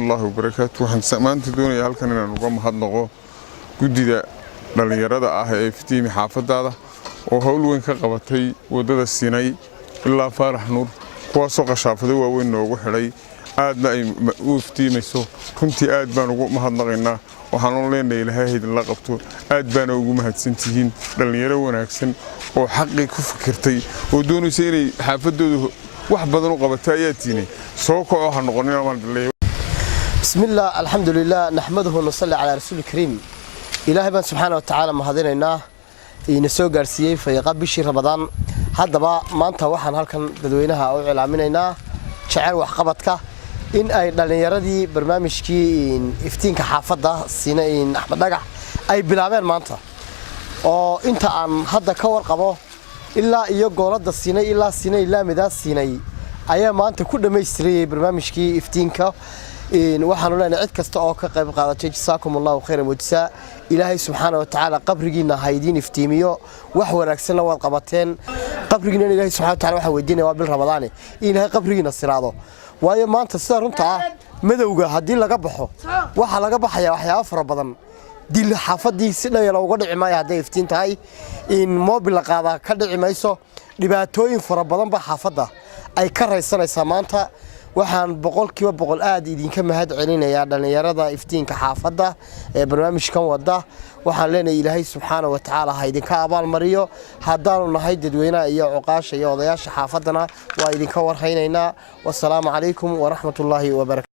الله وبركاته. waxaan samaanta doonayaa halkan inaan uga mahadnaqo gudida dhalinyarada ah ee iftiimi xaafadada oo hawl weyn ka qabatay wadada Sinay ilaa Faarax Nuur kuwaasoo qashaafada waaweyn noogu xidhay aadna ay u iftiimayso runtii aad baan ugu mahadnaqaynaa waxaan leenahay Ilaahay idin la qabto aad baan ugu mahadsantihiin dhalinyaro wanaagsan oo xaqi ku fikirtay oo doonaysa inay xaafadooda wax badan u qabatay ayaa tiinay soo koox waxa noqonina ma dalay بسم الله الحمد لله نحمده ونصلي على رسول الكريم إلهي بان سبحانه وتعالى مهدينينا إنسو غارسيي في بشي رمضان هادبا maanta waxaan halkan dadweynaha u cilaaminayna jacayl wax qabadka in ay dhalinyaradii barnaamijkii iftiinka xaafada Sinay Axmed Dhagax ay bilaabeen maanta oo inta aan hadda ka warqabo ilaa iyo goolada Sinay ilaa Sinay laamida Sinay ayaa maanta ku dhameystiriyay barnaamijkii iftiinka waxaan leenahay cid kasta oo ka qayb qaadatay jazaakumullahu khayran wajzaa ilaahay subhanahu wa ta'ala qabrigiina haydin iftiimiyo wax wanaagsan la wad qabateen qabrigiina ilaahay subhanahu wa ta'ala waxa weydiinaya waa bil ramadaane ilaahay qabrigiina siraado waayo maanta sida runta madowga hadii laga baxo waxa laga baxaya waxyaabo fara badan dil xaafadii si dheer uga dhici maayo haday iftiin tahay in mobil la qaada ka dhici mayso dhibaatooyin fara badan ba xaafada ay ka raysanaysaa maanta waxaan boqolkiiba boqol aad idinka mahad celinayaa dhalinyarada iftiinka xaafada ee barnaamijkan wada waxaan leenahay Ilaahay subhanahu wa ta'ala ha idinka abaal mariyo hadaan nahay dadweynaha iyo cuqaasha iyo odayaasha xaafadana waa idinka warhaynaynaa wassalaamu calaykum wa rahmatullaahi wa barakaatuh